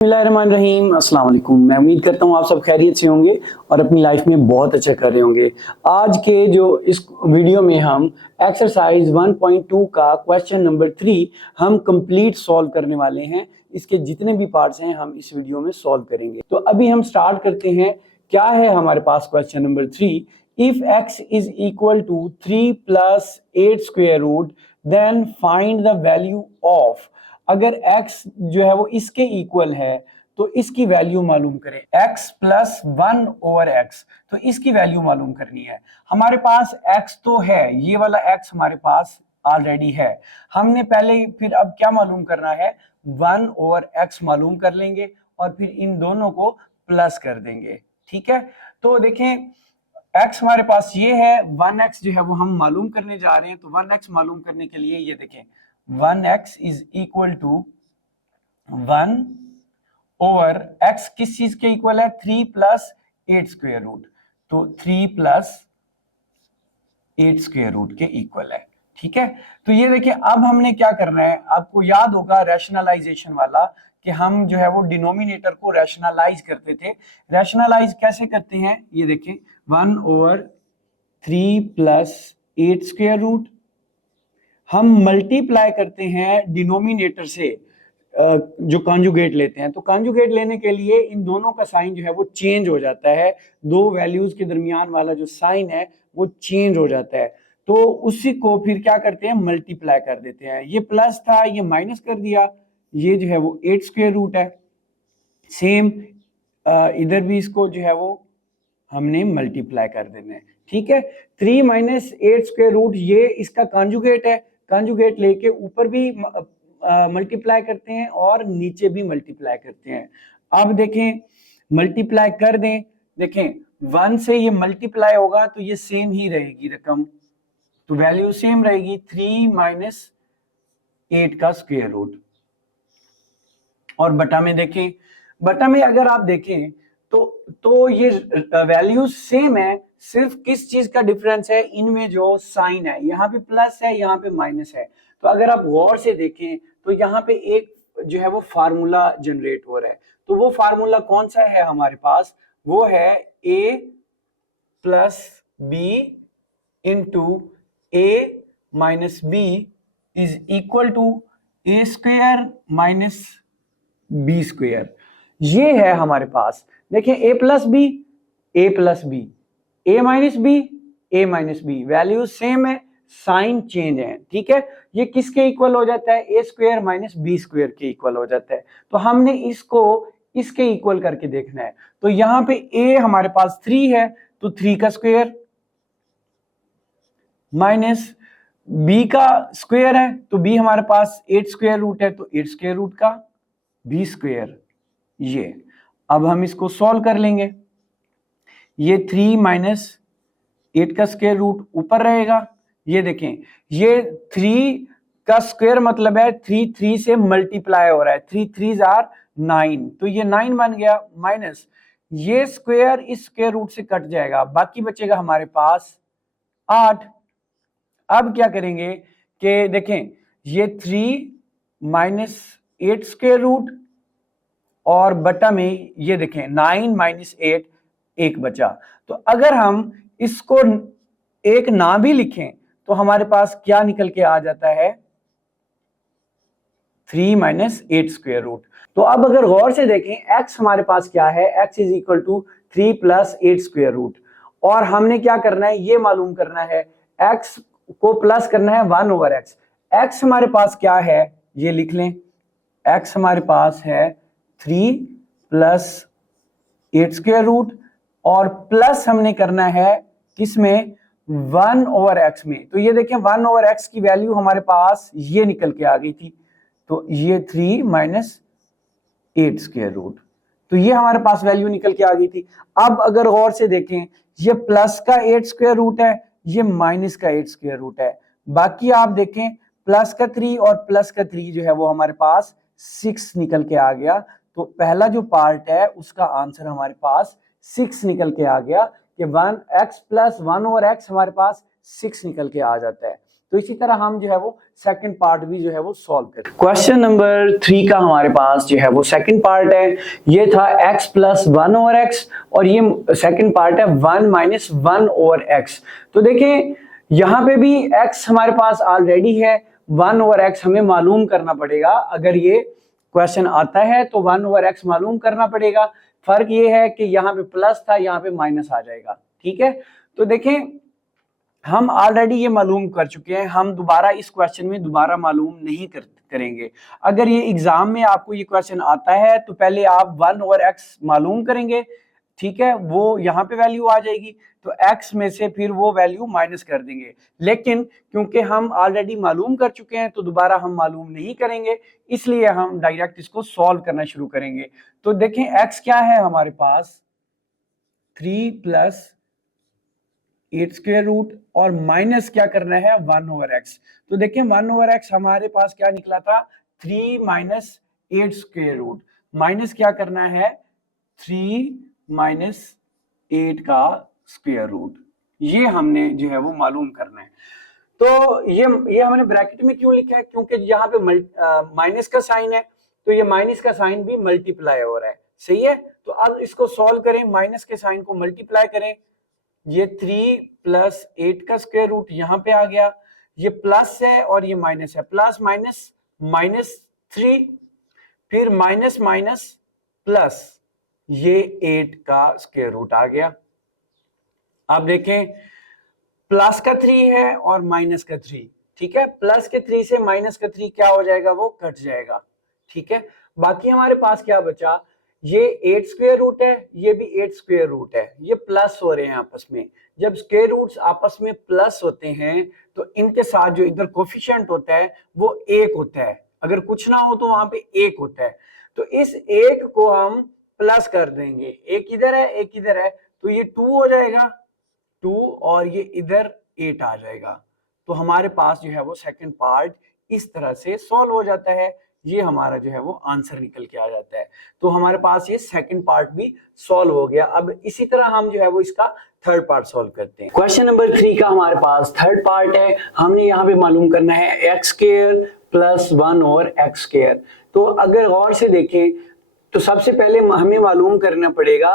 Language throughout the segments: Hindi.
बिस्मिल्लाहिर्रहमानिर्रहीम, अस्सलाम वालेकुम। मैं उम्मीद करता हूँ आप सब खैरियत से होंगे और अपनी लाइफ में बहुत अच्छा कर रहे होंगे। आज के जो इस वीडियो में हम एक्सरसाइज 1.2 का क्वेश्चन नंबर 3 हम कंप्लीट सॉल्व करने वाले हैं। इसके जितने भी पार्ट्स हैं हम इस वीडियो में सॉल्व करेंगे। तो अभी हम स्टार्ट करते हैं। क्या है हमारे पास question number 3? If x is equal to 3 plus 8 square root then find the value of. अगर x जो है वो इसके इक्वल है तो इसकी वैल्यू मालूम करें। x प्लस 1 ओवर x, तो इसकी वैल्यू मालूम करनी है। हमारे पास x तो है, ये वाला x हमारे पास ऑलरेडी है। हमने पहले फिर अब क्या मालूम करना है? 1 ओवर x मालूम कर लेंगे और फिर इन दोनों को प्लस कर देंगे। ठीक है, तो देखें x हमारे पास ये है, 1x जो है वो हम मालूम करने जा रहे हैं। तो 1x मालूम करने के लिए ये देखें 1x is equal to 1 over x किस चीज के इक्वल है? 3 प्लस 8 स्क्वायर रूट। तो 3 प्लस 8 स्क्वायर रूट के इक्वल है। ठीक है, तो ये देखिए अब हमने क्या करना है, आपको याद होगा रैशनलाइजेशन वाला कि हम जो है वो डिनोमिनेटर को रैशनलाइज करते थे। रैशनलाइज कैसे करते हैं? ये देखें 1 ओवर 3 प्लस 8 स्क्वायर रूट हम मल्टीप्लाई करते हैं डिनोमिनेटर से जो कॉन्जुगेट लेते हैं। तो कॉन्जुगेट लेने के लिए इन दोनों का साइन जो है वो चेंज हो जाता है। दो वैल्यूज के दरमियान वाला जो साइन है वो चेंज हो जाता है। तो उसी को फिर क्या करते हैं? मल्टीप्लाई कर देते हैं। ये प्लस था, ये माइनस कर दिया, ये जो है वो 8 स्क्वायर रूट है। सेम इधर भी इसको जो है वो हमने मल्टीप्लाई कर देना है। ठीक है, 3 माइनस 8 स्क्वायर रूट ये इसका कॉन्जुगेट है। कॉन्जुगेट लेके ऊपर भी मल्टीप्लाई करते हैं और नीचे भी मल्टीप्लाई करते हैं। अब देखें मल्टीप्लाई कर दें, देखें 1 से ये मल्टीप्लाई होगा तो ये सेम ही रहेगी रकम, तो वैल्यू सेम रहेगी 3 माइनस 8 का स्क्वायर रूट। और बटा में देखें, बटा में अगर आप देखें तो ये वैल्यू सेम है, सिर्फ किस चीज का डिफरेंस है? इनमें जो साइन है, यहाँ पे प्लस है, यहाँ पे माइनस है। तो अगर आप गौर से देखें तो यहाँ पे एक जो है वो फार्मूला जनरेट हो रहा है। तो वो फार्मूला कौन सा है हमारे पास? वो है a plus B into A minus b is equal to a square minus B square. ये है हमारे पास। देखिए a plus b, a plus b, a minus b, a minus b, value same है, साइन चेंज है। ठीक है, ये किसके इक्वल हो जाता है? A square minus B square के इक्वल हो जाता है। तो हमने इसको इसके इक्वल करके देखना है। तो यहां पे ए हमारे पास 3 है तो 3 का स्क्वायर माइनस बी का स्क्वायर है तो बी हमारे पास 8 स्क्वायर रूट है तो 8 स्क्वायर रूट का बी स्क्वायर। ये अब हम इसको सॉल्व कर लेंगे। ये 3 माइनस 8 का स्क्वायर रूट ऊपर रहेगा। ये देखें ये 3 का स्क्वायर मतलब है 3 3 से मल्टीप्लाई हो रहा है, 3 3 आर 9, तो ये 9 बन गया। माइनस ये स्क्वायर इस स्क्वायर रूट से कट जाएगा, बाकी बचेगा हमारे पास 8। अब क्या करेंगे कि देखें ये 3 माइनस 8 स्क्वायर रूट और बटा में ये देखें 9 माइनस 8, 1 बचा। तो अगर हम इसको एक ना भी लिखें तो हमारे पास क्या निकल के आ जाता है? 3 माइनस 8 स्क्वायर रूट। तो अब अगर गौर से देखें x हमारे पास क्या है? x is equal to 3 plus 8 square root. और हमने क्या करना है? ये मालूम करना है, x को प्लस करना है 1 ओवर x। x हमारे पास क्या है? ये लिख लें, x हमारे पास है 3 प्लस 8 स्क्वायर रूट और प्लस हमने करना है किसमें? 1 ओवर x में। तो ये देखें 1 ओवर x की वैल्यू हमारे पास ये निकल के आ गई थी, तो ये 3 माइनस 8 स्क्वायर रूट, तो ये हमारे पास वैल्यू निकल के आ गई थी। अब अगर गौर से देखें ये प्लस का 8 स्क्वायर रूट है, ये माइनस का 8 स्क्वायर रूट है। बाकी आप देखें प्लस का 3 और प्लस का 3 जो है वो हमारे पास 6 निकल के आ गया। तो पहला जो पार्ट है उसका आंसर हमारे पास 6 निकल के आ गया कि 1x प्लस 1 ओवर x हमारे पास 6 निकल के आ जाता है। तो इसी तरह हम जो है वो सेकंड पार्ट भी जो है वो सॉल्व करें। क्वेश्चन नंबर 3 का हमारे पास जो है वो सेकंड पार्ट है। ये था x प्लस 1 ओवर x और ये सेकंड पार्ट है 1 माइनस 1 ओवर x। तो देखिए यहाँ पे भी x हमारे पास ऑलरेडी है, 1 ओवर x हमें मालूम करना पड़ेगा। अगर ये क्वेश्चन आता है तो 1 ओवर x मालूम करना पड़ेगा। फर्क ये है कि यहाँ पे प्लस था, यहाँ पे माइनस आ जाएगा। ठीक है, तो देखें हम ऑलरेडी ये मालूम कर चुके हैं, हम दोबारा इस क्वेश्चन में दोबारा मालूम नहीं करेंगे। अगर ये एग्जाम में आपको ये क्वेश्चन आता है तो पहले आप 1 ओवर x मालूम करेंगे, ठीक है, वो यहाँ पे वैल्यू आ जाएगी, तो x में से फिर वो वैल्यू माइनस कर देंगे। लेकिन क्योंकि हम ऑलरेडी मालूम कर चुके हैं तो दोबारा हम मालूम नहीं करेंगे, इसलिए हम डायरेक्ट इसको सॉल्व करना शुरू करेंगे। तो देखें x क्या है हमारे पास 3 प्लस 8 स्क्वायर रूट और माइनस क्या करना है 1 ओवर x। तो देखिए 1 ओवर x हमारे पास क्या निकला था 3 माइनस 8 स्क्वायर रूट, माइनस क्या करना है 3 माइनस 8 का स्क्वायर रूट, ये हमने जो है वो मालूम करना है। तो ये हमने ब्रैकेट में क्यों लिखा है, क्योंकि यहाँ पे माइनस का साइन है, तो ये माइनस का साइन भी मल्टीप्लाई हो रहा है, सही है। तो अब इसको सॉल्व करें, माइनस के साइन को मल्टीप्लाई करें, ये 3 प्लस 8 का स्क्वायर रूट यहाँ पे आ गया, ये प्लस है और ये माइनस है, प्लस माइनस माइनस 3, फिर माइनस माइनस प्लस, ये 8 का स्क्वायर रूट आ गया। अब देखें प्लस का 3 है और माइनस का 3, ठीक है, प्लस के 3 से माइनस का 3 क्या हो जाएगा, वो कट जाएगा, ठीक है। बाकी हमारे पास क्या बचा, ये 8 स्क्वायर रूट है, ये भी 8 स्क्वायर रूट है, ये प्लस हो रहे हैं आपस में। जब स्क्वायर रूट्स आपस में प्लस होते हैं तो इनके साथ जो इधर कोफिशिएंट होता है वो 1 होता है, अगर कुछ ना हो तो वहां पे 1 होता है। तो इस 1 को हम प्लस कर देंगे, एक इधर है एक इधर है, तो ये 2 हो जाएगा 2 और ये इधर 8 आ जाएगा। तो हमारे पास जो है वो सेकंड पार्ट इस तरह से सॉल्व हो जाता है, ये हमारा जो है वो आंसर निकल के आ जाता है। तो हमारे पास ये सेकंड पार्ट भी सॉल्व हो गया। अब इसी तरह हम जो है वो इसका थर्ड पार्ट सॉल्व करते हैं। क्वेश्चन नंबर 3 का हमारे पास थर्ड पार्ट है, हमने यहाँ पे मालूम करना है एक्स स्क्वायर प्लस 1 और एक्स स्क्वायर। तो अगर गौर से देखें तो सबसे पहले हमें मालूम करना पड़ेगा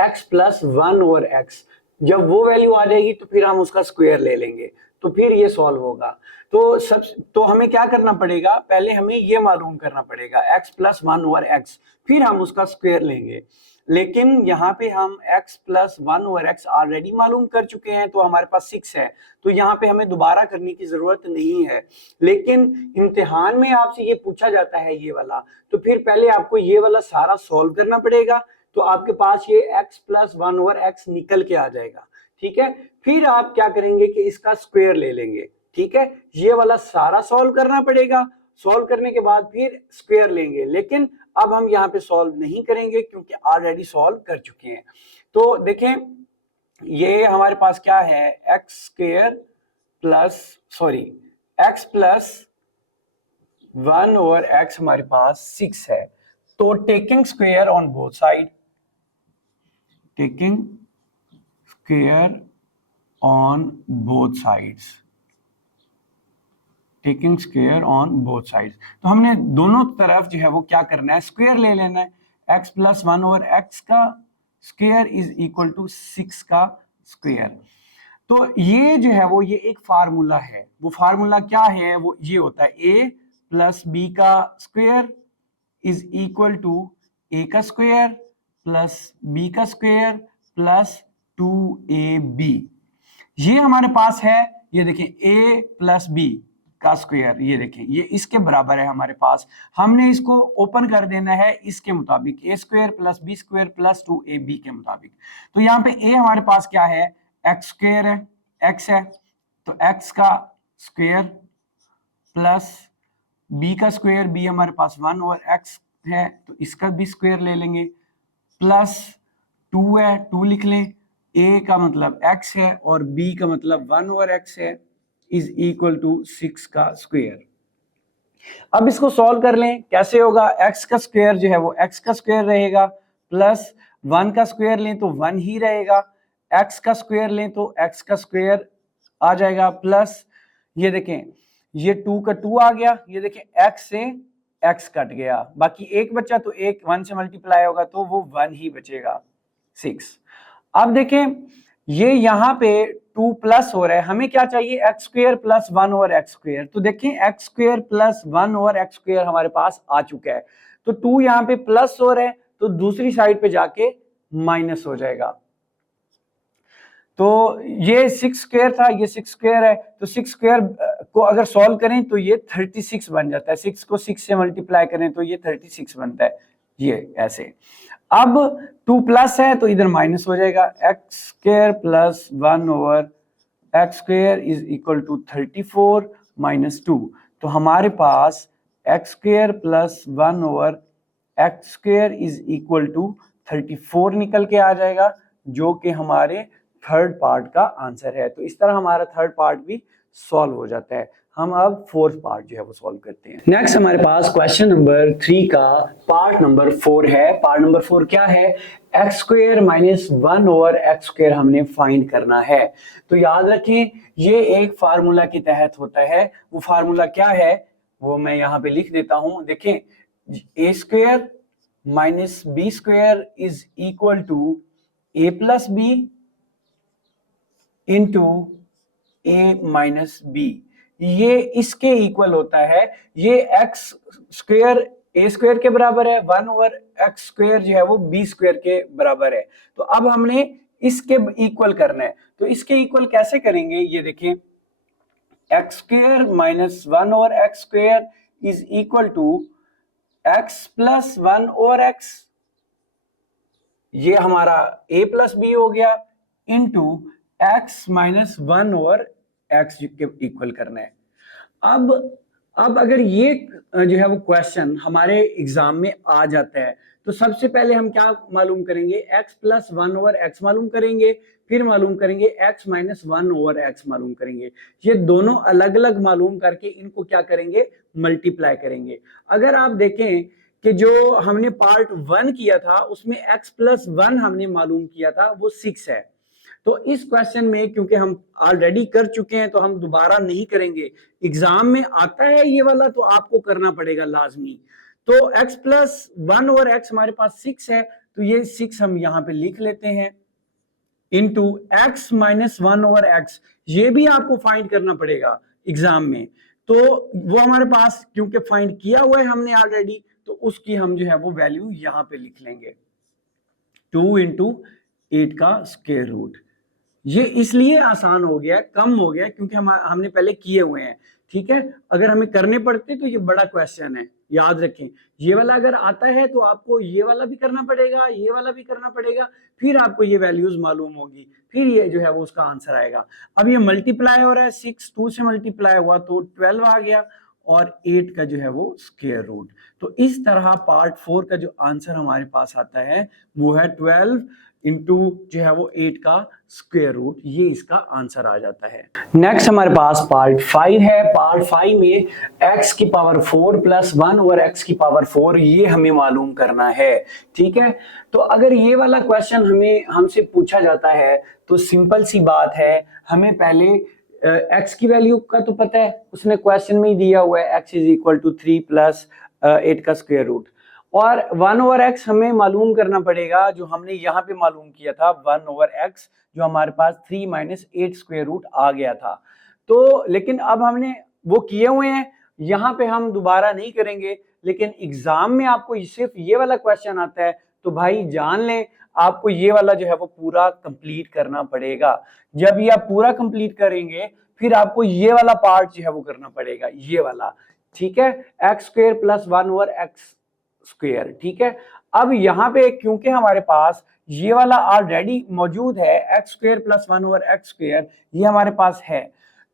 एक्स प्लस 1 और एक्स, जब वो वैल्यू आ जाएगी तो फिर हम उसका स्क्वायर ले लेंगे, तो फिर ये सॉल्व होगा। तो हमें क्या करना पड़ेगा, पहले हमें ये मालूम करना पड़ेगा x प्लस 1 ओवर x, फिर हम उसका स्क्वायर लेंगे। लेकिन यहाँ पे हम x plus 1 over x already मालूम कर चुके हैं, तो हमारे पास 6 है, तो यहाँ पे हमें दोबारा करने की जरूरत नहीं है। लेकिन इम्तिहान में आपसे ये पूछा जाता है ये वाला, तो फिर पहले आपको ये वाला सारा सॉल्व करना पड़ेगा, तो आपके पास ये x प्लस 1 ओवर x निकल के आ जाएगा, ठीक है। फिर आप क्या करेंगे कि इसका स्क्वायर ले लेंगे, ठीक है, ये वाला सारा सॉल्व करना पड़ेगा, सॉल्व करने के बाद फिर स्क्वायर लेंगे। लेकिन अब हम यहाँ पे सॉल्व नहीं करेंगे क्योंकि ऑलरेडी सॉल्व कर चुके हैं। तो देखें ये हमारे पास क्या है x square plus x plus 1 over x हमारे पास 6 है। तो taking square on both side, taking square on both sides, taking square on both sides, तो हमने दोनों तरफ जो है वो क्या करना है, स्क्वायर ले लेना है। x प्लस 1 ओवर x का स्क्वायर इज इक्वल टू 6 का स्क्वायर। तो ये जो है वो ये एक फार्मूला है, वो फार्मूला क्या है, वो ये होता है a प्लस b का square is equal to a का स्क्वायर प्लस b का स्क्वायर प्लस 2ab। ये हमारे पास है, ये देखें a प्लस b का स्क्वायर, ये देखें ये इसके बराबर है हमारे पास। हमने इसको ओपन कर देना है इसके मुताबिक, a square plus b square plus 2ab के मुताबिक। तो यहाँ पे a हमारे पास क्या है, x स्क्वायर है, x है, तो x का स्क्वायर प्लस b का स्क्वायर, b हमारे पास 1 ओवर x है, तो इसका भी स्क्वायर ले लेंगे, प्लस 2 है, 2 लिख लें, a का मतलब x है और b का मतलब 1 ओवर x है, इज इक्वल टू 6 का स्क्वायर। अब इसको सॉल्व कर लें, कैसे होगा, x का स्क्वायर जो है वो x का स्क्वायर रहेगा, प्लस 1 का स्क्वायर लें तो 1 ही रहेगा, x का स्क्वायर लें तो x का स्क्वायर आ जाएगा, प्लस ये देखें ये 2 का 2 आ गया, ये देखें x से x कट गया, बाकी एक बचा, तो एक 1 से मल्टीप्लाई होगा तो वो 1 ही बचेगा 6। अब देखें ये यहाँ पे 2 प्लस हो रहा है, हमें क्या चाहिए x square plus 1 over x square. तो देखें x square plus 1 over x square हमारे पास आ चुका है, तो 2 यहाँ पे प्लस हो रहा है तो दूसरी साइड पे जाके माइनस हो जाएगा। तो ये 6 स्क्वायर था, ये 6 स्क्वायर है, तो 6 स्क्वायर को अगर सॉल्व करें तो ये 36 बन जाता है। 6 को 6 से मल्टीप्लाई करें तो ये 36 बनता है, ये ऐसे। अब 2 प्लस है तो इधर माइनस हो जाएगा, X square plus 1 over x square is equal to 34 minus 2। तो हमारे पास X square plus 1 over x square is equal to 34 निकल के आ जाएगा, जो कि हमारे थर्ड पार्ट का आंसर है। तो इस तरह हमारा थर्ड पार्ट भी सॉल्व हो जाता है। हम अब फोर्थ पार्ट जो है वो सॉल्व करते हैं। नेक्स्ट हमारे पास क्वेश्चन नंबर 3 का पार्ट नंबर 4 है। पार्ट नंबर 4 क्या है? X square minus 1 over x square हमने फाइंड करना है। तो याद रखें ये एक फार्मूला के तहत होता है। वो फार्मूला क्या है वो मैं यहाँ पे लिख देता हूं। देखें A square minus B square is equal to A plus B into A minus B, ये इसके इक्वल होता है। ये एक्स स्क्वायर ए स्क्वायर के बराबर है, 1 ओवर एक्स स्क्वायर जो है वो बी स्क्वायर के बराबर है। तो अब हमने इसके इक्वल करना है, तो इसके इक्वल कैसे करेंगे? ये देखें x square minus 1 over x square is equal to x plus 1 over x, ये हमारा ए प्लस बी हो गया, into x minus 1 over x के इक्वल करना है। अब अगर ये जो है वो क्वेश्चन हमारे एग्जाम में आ जाता है तो सबसे पहले हम क्या मालूम करेंगे? x प्लस 1 ओवर एक्स मालूम करेंगे, फिर मालूम करेंगे x माइनस 1 ओवर एक्स मालूम करेंगे। ये दोनों अलग अलग मालूम करके इनको क्या करेंगे? मल्टीप्लाई करेंगे। अगर आप देखें कि जो हमने पार्ट 1 किया था उसमें x प्लस 1 हमने मालूम किया था वो 6 है। तो इस क्वेश्चन में क्योंकि हम ऑलरेडी कर चुके हैं तो हम दोबारा नहीं करेंगे। एग्जाम में आता है ये वाला तो आपको करना पड़ेगा लाजमी। तो x प्लस 1 ओवर एक्स हमारे पास 6 है, तो ये 6 हम यहां पे लिख लेते हैं, into x minus 1 over x, ये भी आपको फाइंड करना पड़ेगा एग्जाम में। तो वो हमारे पास क्योंकि फाइंड किया हुआ है हमने ऑलरेडी, तो उसकी हम जो है वो वैल्यू यहां पे लिख लेंगे, 2 इंटू 8 का स्क्वायर रूट। ये इसलिए आसान हो गया, कम हो गया, क्योंकि हमने पहले किए हुए हैं। ठीक है, अगर हमें करने पड़ते तो ये बड़ा क्वेश्चन है। याद रखें ये वाला अगर आता है तो आपको ये वाला भी करना पड़ेगा, ये वाला भी करना पड़ेगा, फिर आपको ये वैल्यूज मालूम होगी, फिर ये जो है वो उसका आंसर आएगा। अब ये मल्टीप्लाई हो रहा है, 6 2 से मल्टीप्लाई हुआ तो 12 आ गया, और 8 का जो है वो स्क्वायर रूट। तो इस तरह पार्ट 4 का जो आंसर हमारे पास आता है वो है 12 इंटू जो है वो 8 का स्क्वायर रूट, ये इसका आंसर आ जाता है। नेक्स्ट हमारे पास पार्ट 5 है। पार्ट 5 में x की पावर 4 प्लस 1 ओवर x की पावर 4 ये हमें मालूम करना है। ठीक है, तो अगर ये वाला क्वेश्चन हमसे पूछा जाता है तो सिंपल सी बात है, हमें पहले x की वैल्यू का तो पता है, उसने क्वेश्चन में ही दिया हुआ है x is equal to 3 plus 8 का स्क्वायर रूट, और 1 ओवर एक्स हमें मालूम करना पड़ेगा, जो हमने यहाँ पे मालूम किया था 1 ओवर एक्स, जो हमारे पास 3 माइनस 8 स्क्वायर रूट आ गया था। तो लेकिन अब हमने वो किए हुए हैं, यहाँ पे हम दोबारा नहीं करेंगे। लेकिन एग्जाम में आपको सिर्फ ये वाला क्वेश्चन आता है तो भाई जान लें आपको ये वाला जो है वो पूरा कंप्लीट करना पड़ेगा। जब ये आप पूरा कंप्लीट करेंगे फिर आपको ये वाला पार्ट जो है वो करना पड़ेगा, ये वाला। ठीक है, x square plus 1 over x square. ठीक है, अब यहाँ पे क्योंकि हमारे पास ये वाला ऑलरेडी मौजूद है, x square plus 1 over x square, ये हमारे पास है,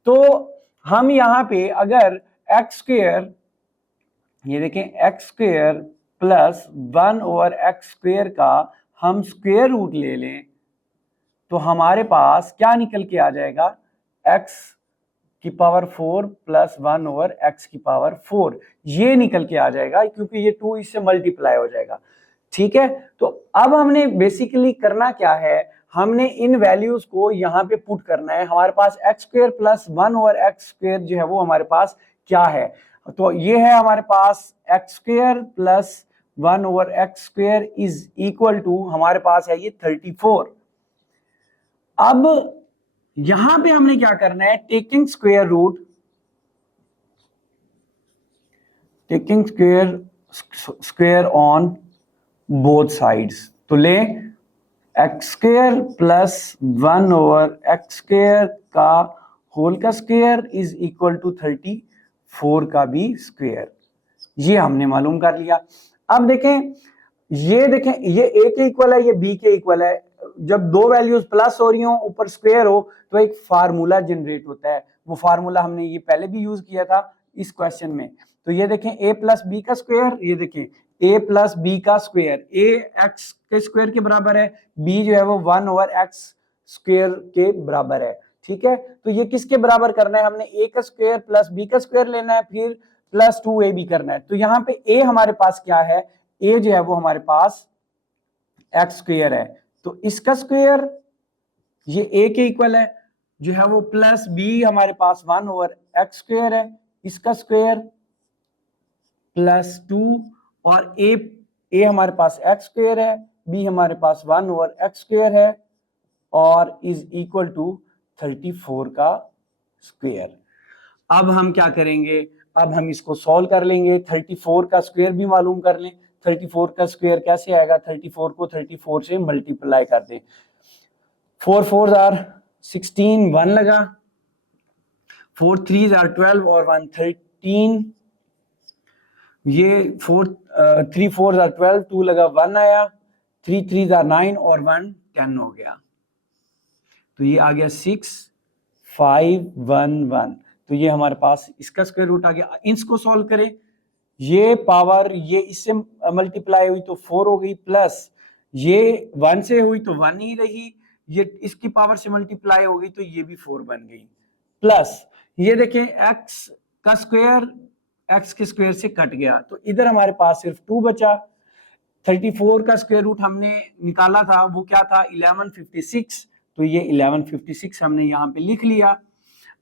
तो हम यहाँ पे अगर एक्स स्क्वायर, ये देखें x square plus 1 over x square का हम स्क्वायर रूट ले लें तो हमारे पास क्या निकल के आ जाएगा? एक्स की पावर 4 प्लस 1 ओवर एक्स की पावर 4, ये निकल के आ जाएगा, क्योंकि ये 2 इससे मल्टीप्लाई हो जाएगा। ठीक है, तो अब हमने बेसिकली करना क्या है, हमने इन वैल्यूज को यहाँ पे पुट करना है। हमारे पास एक्स स्क्वायर प्लस 1/x² जो है वो हमारे पास क्या है, तो ये है हमारे पास X square plus 1/x² is equal to हमारे पास है ये 34। अब यहां पे हमने क्या करना है, taking square on both sides, तो ले एक्स स्क्वायर प्लस 1/x² का होल का स्क्वायर इज इक्वल टू 34 का भी स्क्वायर, ये हमने मालूम कर लिया। अब देखें, ये देखें, ये ए के इक्वल है, ये बी के इक्वल है। जब दो वैल्यूज प्लस हो रही हो, ऊपर स्क्वायर हो, तो एक फार्मूला जनरेट होता है। वो फार्मूला हमने ये पहले भी यूज किया था इस क्वेश्चन में। तो ये देखें ए प्लस बी का स्क्वायर, ये देखें ए प्लस बी का स्क्वायर, ए एक्स के स्क्वायर के बराबर है, बी जो है वो 1/x² के बराबर है। ठीक है, तो ये किसके बराबर करना है, हमने ए का स्क्वायर प्लस बी का स्क्वायर लेना है, फिर प्लस 2ab करना है। तो यहाँ पे a हमारे पास क्या है, a जो है वो हमारे पास एक्स स्क्वायर है, तो इसका स्क्वायर ये a के इक्वल है, जो है वो प्लस b हमारे पास 1/x² है, इसका स्क्वायर प्लस 2, और a हमारे पास एक्स स्क्वायर है, b हमारे पास 1/x² है, और इज इक्वल टू 34 का स्क्वायर। अब हम क्या करेंगे, अब हम इसको सॉल्व कर लेंगे, 34 का स्क्वायर भी मालूम कर लें। 34 का स्क्वायर कैसे आएगा, 34 को 34 से मल्टीप्लाई कर दें, 4 4 आर 16, 1 लगा, 4 3 आर 12 और 1 13, ये 3 4 आर 12, 2 लगा 1 आया, 3 3 आर 9 और 1 10 हो गया, तो ये आ गया 6 5 1 1। तो ये हमारे पास इसका स्क्वायर रूट आ गया। इसको सॉल्व करें, ये पावर ये इससे मल्टीप्लाई हुई तो 4 हो गई, प्लस ये 1 से हुई तो 1 ही रही, ये इसकी पावर से मल्टीप्लाई हो गई तो ये भी 4 बन गई, प्लस ये देखें x का स्क्वायर x के स्क्वायर से कट गया, तो इधर हमारे पास सिर्फ 2 बचा। 34 का स्क्वायर रूट हमने निकाला था, वो क्या था 1156, तो ये 1156 हमने यहाँ पे लिख लिया।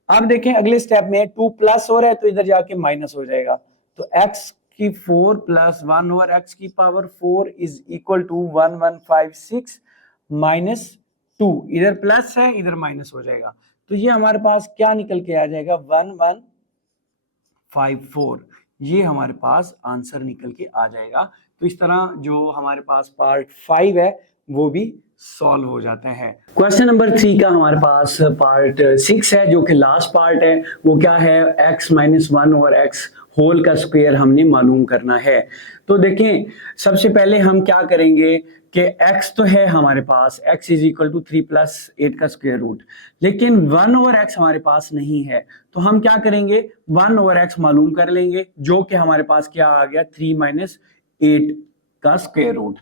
अब देखें अगले स्टेप में 2 प्लस हो रहा है तो इधर जाके माइनस हो जाएगा, तो x की 4 प्लस 1/x की power 4 is equal to 1156 minus 2, इधर प्लस है इधर माइनस हो जाएगा, तो ये हमारे पास क्या निकल के आ जाएगा 1154, ये हमारे पास आंसर निकल के आ जाएगा। तो इस तरह जो हमारे पास पार्ट 5 है वो भी सॉल्व हो जाता है। क्वेश्चन नंबर 3 का हमारे पास पार्ट 6 है, जो कि लास्ट पार्ट है। वो क्या है, x - 1/x होल का स्क्वायर हमने मालूम करना है। तो देखें, सबसे पहले हम क्या करेंगे कि x तो है हमारे पास, x इज इक्वल टू 3 + 8 का स्क्वायर रूट, लेकिन 1/x हमारे पास नहीं है, तो हम क्या करेंगे 1/x मालूम कर लेंगे, जो कि हमारे पास क्या आ गया 3 - 8 का स्क्वायर रूट।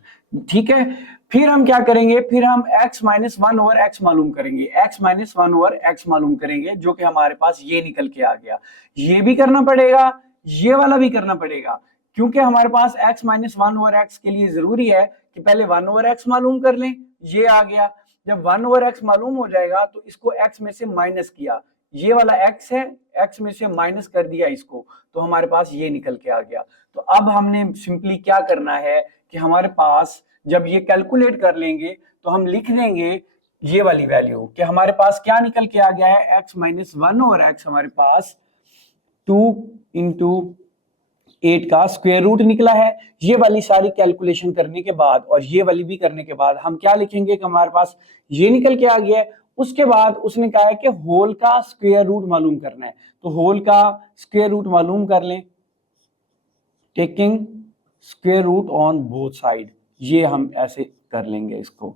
ठीक है, फिर हम क्या करेंगे, फिर हम x - 1/x मालूम करेंगे, x - 1/x मालूम करेंगे, जो कि हमारे पास ये निकल के आ गया। ये भी करना पड़ेगा, ये वाला भी करना पड़ेगा, क्योंकि हमारे पास x - 1/x के लिए जरूरी है कि पहले 1/x मालूम कर लें, ये आ गया। जब 1/x मालूम हो जाएगा तो इसको x में से माइनस किया, ये वाला x है, x में से माइनस कर दिया इसको, तो हमारे पास ये निकल के आ गया। तो अब हमने सिंपली क्या करना है कि हमारे पास जब ये कैलकुलेट कर लेंगे तो हम लिख देंगे ये वाली वैल्यू कि हमारे पास क्या निकल के आ गया है, x - 1/x हमारे पास 2 × 8 का स्क्वायर रूट निकला है। ये वाली सारी कैलकुलेशन करने के बाद और ये वाली भी करने के बाद हम क्या लिखेंगे कि हमारे पास ये निकल के आ गया है। उसके बाद उसने कहा है कि होल का स्क्वायर रूट मालूम करना है, तो होल का स्क्वायर रूट मालूम कर लें, taking square root on both side, ये हम ऐसे कर लेंगे इसको,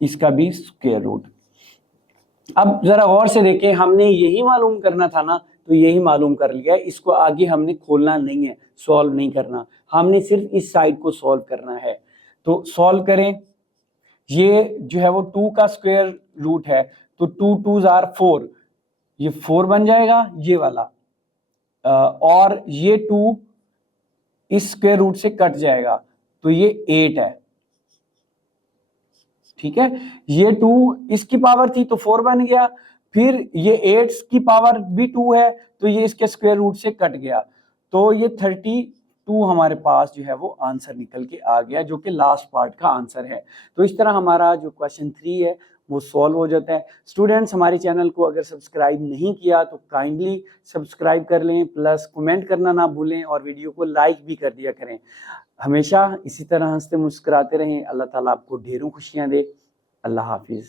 इसका भी स्क्वायर रूट। अब जरा गौर से देखें, हमने यही मालूम करना था ना, तो यही मालूम कर लिया, इसको आगे हमने खोलना नहीं है, सॉल्व नहीं करना, हमने सिर्फ इस साइड को सॉल्व करना है। तो सॉल्व करें, ये जो है वो 2 का स्क्वायर रूट है, तो 2 2 आर 4, ये 4 बन जाएगा ये वाला, और ये 2 इस स्क्वायर रूट से कट जाएगा, तो ये 8 है, ठीक है। ये 2 इसकी पावर थी तो 4 बन गया, फिर ये 8 की पावर भी 2 है तो ये इसके स्क्वायर रूट से कट गया, तो ये 32 हमारे पास जो है वो आंसर निकल के आ गया, जो कि लास्ट पार्ट का आंसर है। तो इस तरह हमारा जो क्वेश्चन 3 है वो सॉल्व हो जाता है। स्टूडेंट्स, हमारे चैनल को अगर सब्सक्राइब नहीं किया तो काइंडली सब्सक्राइब कर लें, प्लस कमेंट करना ना भूलें और वीडियो को लाइक भी कर दिया करें। हमेशा इसी तरह हंसते मुस्कुराते रहें। अल्लाह ताला आपको ढेरों खुशियां दे। अल्लाह हाफिज।